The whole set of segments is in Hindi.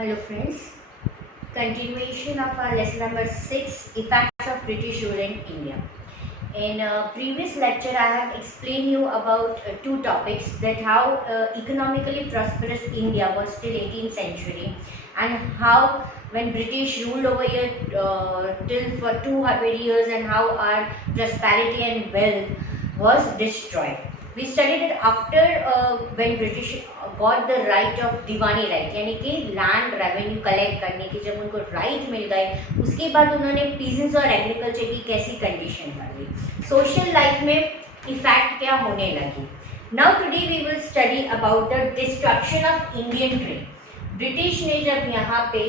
Hello friends, continuation of our lesson number 6, Effects of British Rule in India. In previous lecture I have explained you about two topics, that how economically prosperous India was till 18th century and how when British ruled over here till for 200 years and how our prosperity and wealth was destroyed. We studied it after when British got the right of Deewani right, यानी कि लैंड रेवेन्यू कलेक्ट करने की जब उनको राइट मिल गए, उसके बाद उन्होंने पीजेंट्स और एग्रीकल्चर की कैसी कंडीशन कर दी, सोशल लाइफ में इफेक्ट क्या होने लगी. Now today we will study about the destruction of Indian trade. British ने जब यहाँ पे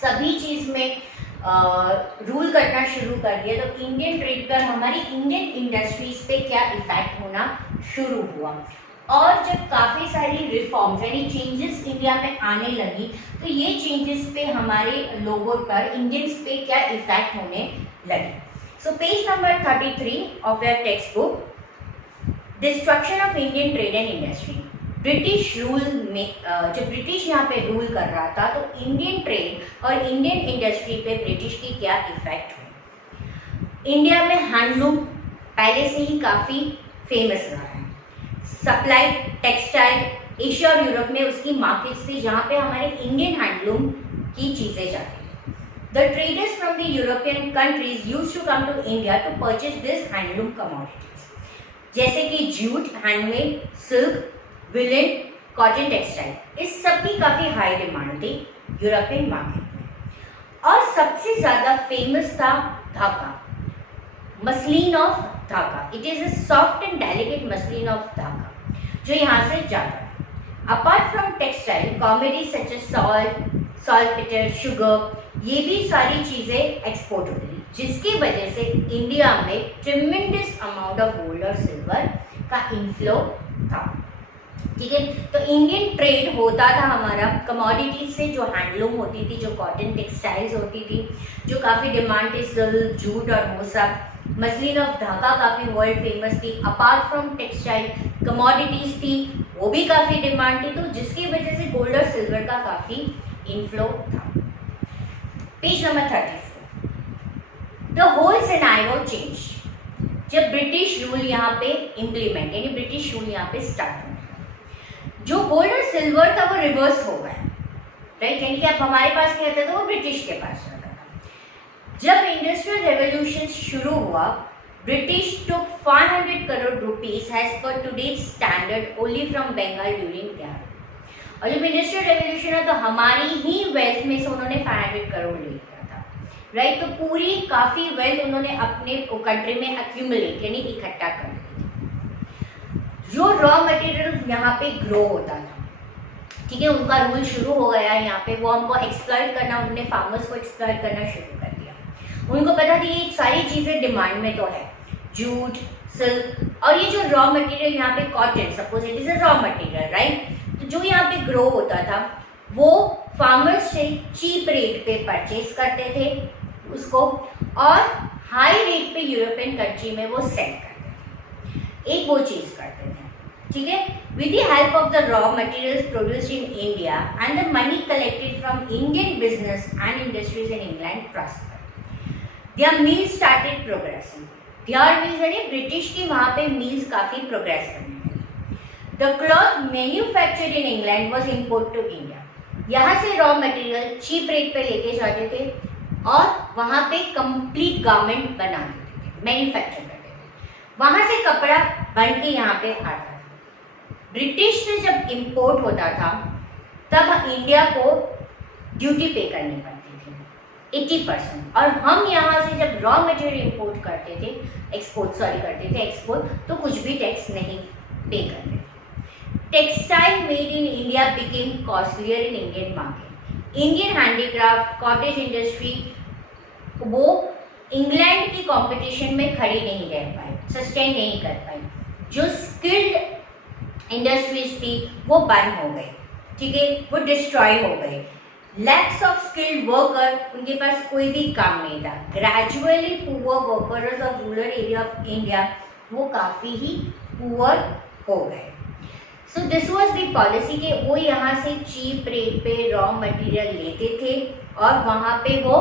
सभी चीज में रूल करना शुरू कर दिया तो इंडियन ट्रेड पर, हमारी इंडियन इंडस्ट्रीज पे क्या इफेक्ट होना शुरू हुआ. और जब काफ़ी सारी रिफॉर्म्स यानी चेंजेस इंडिया में आने लगी तो ये चेंजेस पे हमारे लोगों पर, इंडियंस पे क्या इफेक्ट होने लगे. So page number 33 of your text book, destruction of Indian trade and industry. British rule में जब ब्रिटिश यहाँ पे रूल कर रहा था तो इंडियन ट्रेड और इंडियन इंडस्ट्री पे ब्रिटिश की क्या इफेक्ट हुई. इंडिया में हैंडलूम पहले से ही काफ़ी फेमस रहा है. सप्लाई टेक्सटाइल एशिया और यूरोप में उसकी मार्केट्स थी जहाँ पे हमारे इंडियन हैंडलूम की चीज़ें जाती हैं. The traders from the European countries used to come to India to purchase this handloom commodities, जैसे कि jute, handmade, silk, woollen, cotton textile. इस सब की काफ़ी हाई डिमांड थी यूरोपियन मार्केट में. और सबसे ज़्यादा फेमस था Dhaka, muslin of Dhaka. It is a soft and delicate muslin of Dhaka जो यहाँ से जाता है. Apart from textile, commodities such as salt, pepper, sugar, ये भी सारी चीज़ें एक्सपोर्ट होती थी, जिसकी वजह से इंडिया में ट्रिमेंडस अमाउंट ऑफ गोल्ड और सिल्वर का इनफ्लो था. ठीक है, तो इंडियन ट्रेड होता था हमारा कमोडिटीज से, जो हैंडलूम होती थी, जो कॉटन टेक्सटाइल्स होती थी, जो काफ़ी डिमांड थी, सिल्क, जूट और वो सब. मसलिन ऑफ धागा काफ़ी वर्ल्ड फेमस थी. अपार्ट फ्रॉम टेक्सटाइल, कमोडिटीज थी, वो भी काफ़ी डिमांड थी, तो जिसकी वजह से गोल्ड और सिल्वर का काफ़ी इनफ्लो था. Page number 34, the whole scenario change जब ब्रिटिश रूल यहाँ पे इम्प्लीमेंट, यानी ब्रिटिश रूल यहाँ पे स्टार्ट हुआ. जो गोल्ड और सिल्वर था वो रिवर्स हो गया, राइट, यानी कि अब हमारे पास नहीं रहता था, वो ब्रिटिश के पास रहता था. जब इंडस्ट्रियल रेवोल्यूशन शुरू हुआ, British took 500 crore rupees as per today standard only from Bengal during that. और जब इंडस्ट्रियल रेवोल्यूशन है तो हमारी ही वेल्थ में से उन्होंने 500 करोड़ ले लिया था, राइट. तो पूरी काफ़ी वेल्थ उन्होंने अपने कंट्री में एक्यूमुलेट यानी इकट्ठा कर ली. जो रॉ मटेरियल यहाँ पे ग्रो होता था, ठीक है, उनका रूल शुरू हो गया है यहाँ पे. वो हमको एक्सप्लॉइट करना, उन्होंने फार्मर्स को एक्सप्लॉइट करना शुरू कर दिया. उनको पता थी ये सारी चीज़ें डिमांड में तो है, जूट, सिल्क, और ये जो रॉ मटेरियल यहाँ पे cotton, suppose it is a raw material, right. तो जो यहाँ पे ग्रो होता था वो फार्मर्स से चीप रेट पे परचेज करते थे उसको, और हाई रेट पे यूरोपियन कंट्री में वो सेल करते थे. एक वो चीज़ करते थे, ठीक है. With the help of the raw materials produced in India and the money collected from Indian business and industries in England prosper. Their mills started progressing. Their mills यानी ब्रिटिश की वहाँ पे मिल्स काफ़ी प्रोग्रेस करने लगी. The cloth manufactured in England was import to India. यहाँ से रॉ मटेरियल चीप रेट पे लेके जाते थे और वहाँ पे कंप्लीट गारमेंट बना देते थे, मैन्युफैक्चर करते थे. वहाँ से कपड़ा बन के यहाँ पे आता था. ब्रिटिश से जब इम्पोर्ट होता था तब इंडिया को ड्यूटी पे करनी पड़ती थी 80%, और हम यहाँ से जब रॉ मटेरियल इम्पोर्ट करते थे, एक्सपोर्ट, तो कुछ भी टैक्स नहीं पे करते थे. Textile made in India became costlier in Indian market. Indian handicraft, cottage industry वो इंग्लैंड की कंपटीशन में खड़ी नहीं रह पाई, सस्टेन नहीं कर पाई. जो स्किल्ड इंडस्ट्रीज थी वो बंद हो गई, ठीक है, वो डिस्ट्रॉय हो गई. लैक्स ऑफ स्किल्ड वर्कर, उनके पास कोई भी काम नहीं था. Gradually poor workers of rural area of India वो काफ़ी ही पुअर हो गए. So this was the policy कि वो यहाँ से चीप रेट पे रॉ मटेरियल लेते थे और वहाँ पे वो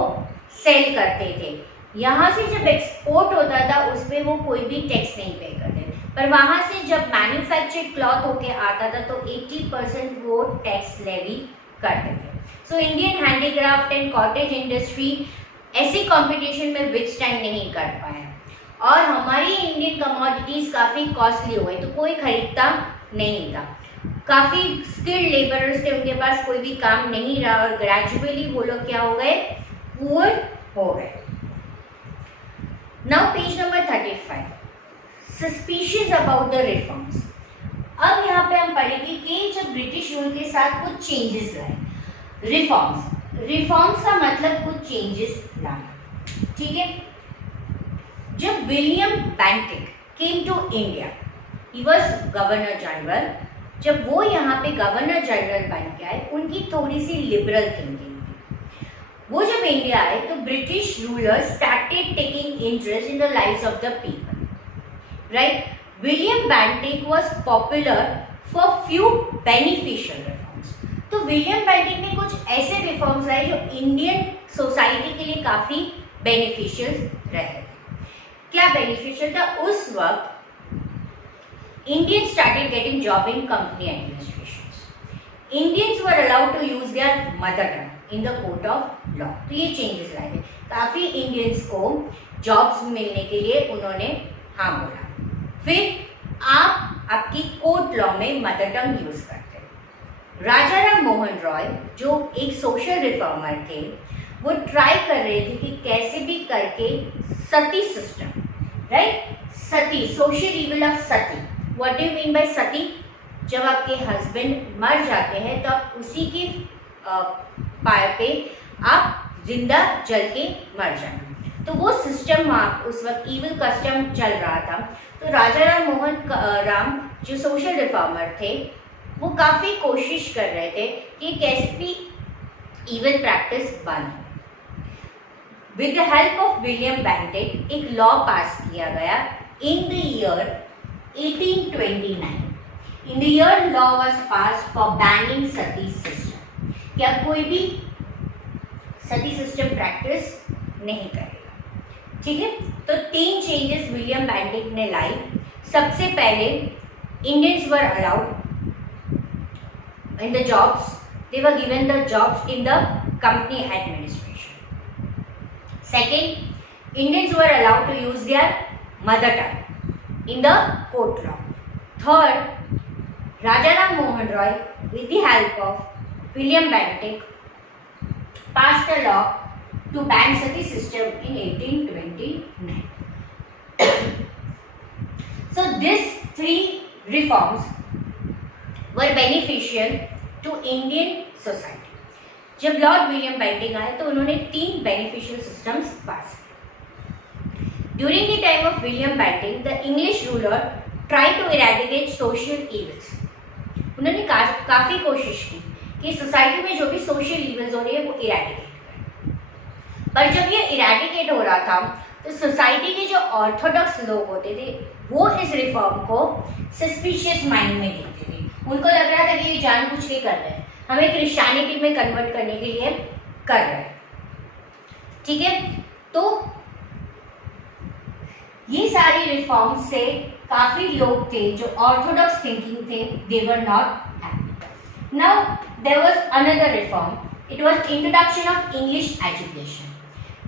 सेल करते थे। यहाँ से जब एक्सपोर्ट होता था उस पर वो कोई भी टैक्स नहीं पे करते, पर वहाँ से जब मैन्युफैक्चर्ड क्लॉथ होके आता था तो 80% वो टैक्स लेवी करते थे। So Indian handicraft and cottage industry ऐसी कंपटीशन में विथस्टैंड नहीं कर पाया और हमारी इंडियन कमोडिटीज काफ़ी कॉस्टली हो गई, तो कोई खरीदता नहीं था। काफ़ी स्किल्ड लेबरर्स थे, उनके पास कोई भी काम नहीं रहा और ग्रेजुअली वो लोग क्या हो गए, पुअर हो गए। Now page number 35, suspicious about the reforms. अब यहाँ पे हम पढ़ेंगे कि जब ब्रिटिश रूल के साथ कुछ चेंजेस लाए, रिफॉर्म्स का मतलब कुछ चेंजेस लाना, ठीक है। जब William Bentinck came to India, he was governor general, जब वो यहाँ पे गवर्नर जनरल बन के आए, उनकी थोड़ी सी लिबरल थिंकिंग, वो जब इंडिया आए तो British rulers started taking interest in the lives of the people, right. William Bentinck was popular for few beneficial reforms. तो विलियम बेंटिक ने कुछ ऐसे रिफॉर्म्स लाए जो इंडियन सोसाइटी के लिए काफी बेनिफिशियल रहे। क्या बेनिफिशियल था? उस वक्त Indian started getting job in company administration. Indians were allowed to use their mother tongue in the court of law. तो ये चेंजेस लाए थे, काफी इंडियंस को जॉब्स मिलने के लिए उन्होंने हाँ बोला। फिर आप आपकी कोर्ट लॉ में मदर टंग यूज करते हैं। राजा राम मोहन रॉय जो एक सोशल रिफॉर्मर थे, वो ट्राई कर रहे थे कि कैसे भी करके sati system, right, sati, social evil of sati. What do you mean by sati? जब आपके हस्बैंड मर जाते हैं तो आप उसी के पाए पे आप जिंदा जल के मर जाए, तो वो सिस्टम वहाँ उस वक्त इविल कस्टम चल रहा था। तो राजा राम मोहन राम जो सोशल रिफॉर्मर थे, वो काफ़ी कोशिश कर रहे थे कि कैसे भी इविल प्रैक्टिस बंद हो। With the help of William Bentinck एक लॉ पास किया गया in the year 1829। In the year law was pass for banning Sati system, क्या कोई भी सती सिस्टम प्रैक्टिस नहीं करेगा, ठीक है। तो 3 चेंजेस विलियम बेंटिक ने लाई। सबसे पहले Indians were allowed in the jobs, they were given the jobs in the company administration. Second, Indians were allowed to use their mother tongue in the court law. Third, Raja Ram Mohan Roy with the help of William Bentinck passed a law to ban sati system in 1829. So these 3 reforms were beneficial to Indian society. जब लॉर्ड विलियम बेंटिक आए तो उन्होंने 3 बेनिफिशियल सिस्टम्स पास किए। During the time of William Bentinck the English ruler try to eradicate social evils. उन्होंने काफ़ी कोशिश की कि सोसाइटी में जो भी सोशल इविल्स हो रही है वो इरेडिकेट करें, पर जब ये इरेडिकेट हो रहा था तो सोसाइटी के जो ऑर्थोडॉक्स लोग होते थे वो इस रिफॉर्म को सस्पिशियस माइंड में देखते थे। उनको लग रहा था कि ये जानबूझ के कर रहे हैं, हमें क्रिश्चियनिटी में कन्वर्ट करने के लिए कर रहे हैं, ठीक है। तो ये सारी रिफॉर्म से काफी लोग थे जो ऑर्थोडॉक्स थिंकिंग थे, they were not happy. Now there was another reform, it was introduction of English education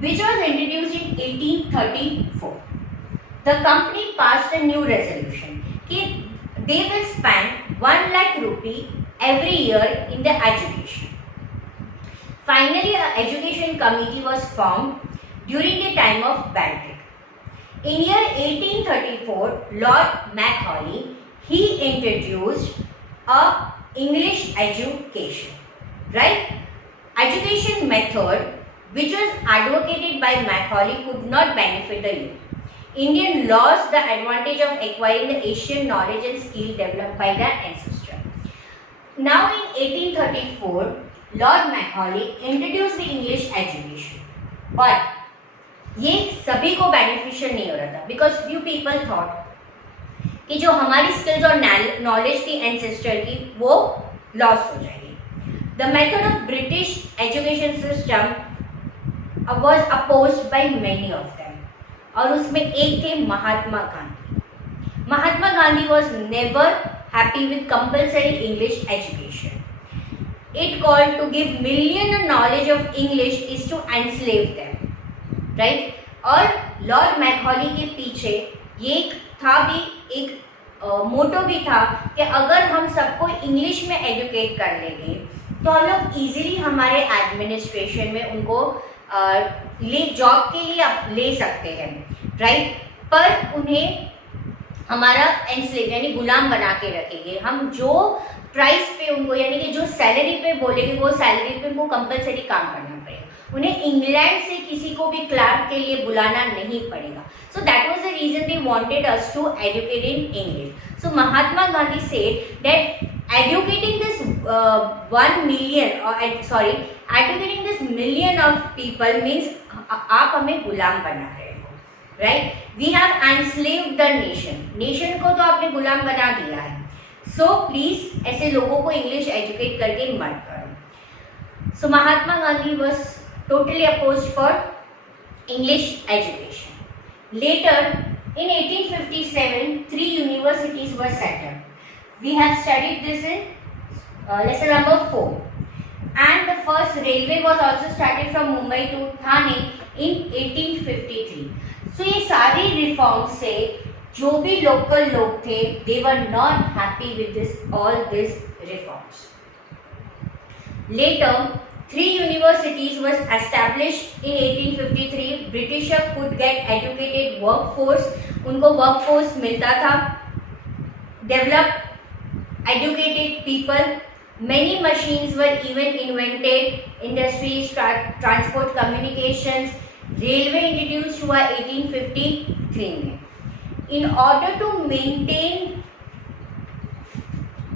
which was introduced in 1834। The company passed a new resolution कि they will spend 1 lakh rupee every year in the education. Finally, an education committee was formed during the time of Bentinck. In year 1834, Lord Macaulay, he introduced a English education, right? Education method which was advocated by Macaulay could not benefit the youth. Indian lost the advantage of acquiring the Asian knowledge and skill developed by their ancestors. Now in 1834, Lord Macaulay introduced the English education, but ये सभी को बेनिफिशियल नहीं हो रहा था, because few people thought कि जो हमारी स्किल्स और नॉलेज थी एंसेस्टर की वो लॉस हो जाएगी। The method of British education system was opposed by many of them, और उसमें एक थे Mahatma Gandhi. Mahatma Gandhi was never happy with compulsory English education. It called to give million knowledge of English is to enslave them, right? और लॉर्ड मैकॉली के पीछे ये था भी एक मोटो भी था कि अगर हम सबको इंग्लिश में एजुकेट कर लेंगे तो हम लोग इजीली हमारे एडमिनिस्ट्रेशन में उनको जॉब के लिए ले सकते हैं, राइट? पर उन्हें हमारा एनस्लेव यानी गुलाम बना के रखेंगे। हम जो प्राइस पे उनको यानी कि जो सैलरी पे बोलेंगे वो सैलरी पे उनको कंपलसरी काम करना पड़ेगा। उन्हें इंग्लैंड से किसी को भी क्लार्क के लिए बुलाना नहीं पड़ेगा। So that was the reason they wanted us to educate in English. So Mahatma Gandhi said that educating this 1 million educating this million of people means आप हमें गुलाम बना रहे हो, right? We have enslaved the nation को तो आपने गुलाम बना दिया है। सो प्लीज ऐसे लोगों को इंग्लिश एजुकेट करके मत करो। So Mahatma Gandhi was totally opposed for English education. Later in 1857 3 universities were set up. We have studied this in lesson number 4, and the first railway was also started from Mumbai to Thane in 1853. So ये सारी रिफॉर्म्स से जो भी लोकल लोग थे they were not happy with this all these reforms. Later 3 universities was established in 1853. Britisher could get educated workforce, उनको workforce मिलता था। Develop educated people, many machines were even invented, industries, transport, communications, railway introduced हुआ 1853 में। In order to maintain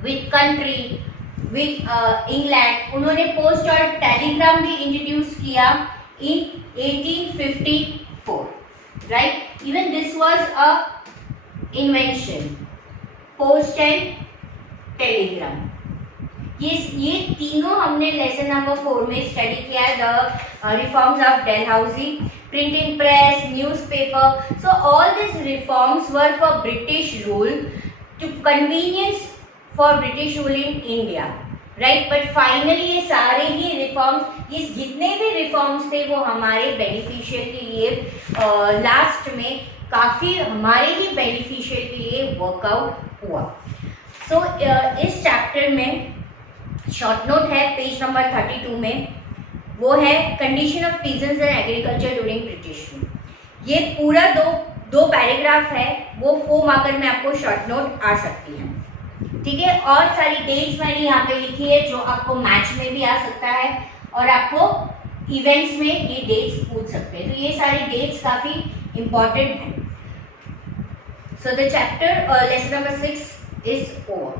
with country with England, उन्होंने पोस्ट और टेलीग्राम भी इंट्रोड्यूस किया in 1854, right? Even this was a invention, post and Telegram. ये तीनों हमने लेसन नंबर 4 में स्टडी किया है। The reforms of Dalhousie, printing press, newspaper. So all this reforms were for British rule to convenience for British rule in India, right? But finally ये सारे ही रिफॉर्म्स, ये जितने भी रिफॉर्म्स थे वो हमारे बेनिफिशियल के लिए लास्ट में काफ़ी हमारे ही बेनिफिशियल के लिए वर्कआउट हुआ। सो इस चैप्टर में शॉर्ट नोट है पेज नंबर 32 में, वो है condition of peasants and agriculture during British rule. ये पूरा दो पैराग्राफ है, वो 4 मार्कर में आपको शॉर्ट नोट आ सकती है, ठीक है? और सारी डेट्स मैंने यहाँ पे लिखी है जो आपको मैच में भी आ सकता है और आपको इवेंट्स में ये डेट्स पूछ सकते हैं। तो ये सारी डेट्स काफ़ी इंपॉर्टेंट हैं। So the chapter lesson number 6 is over.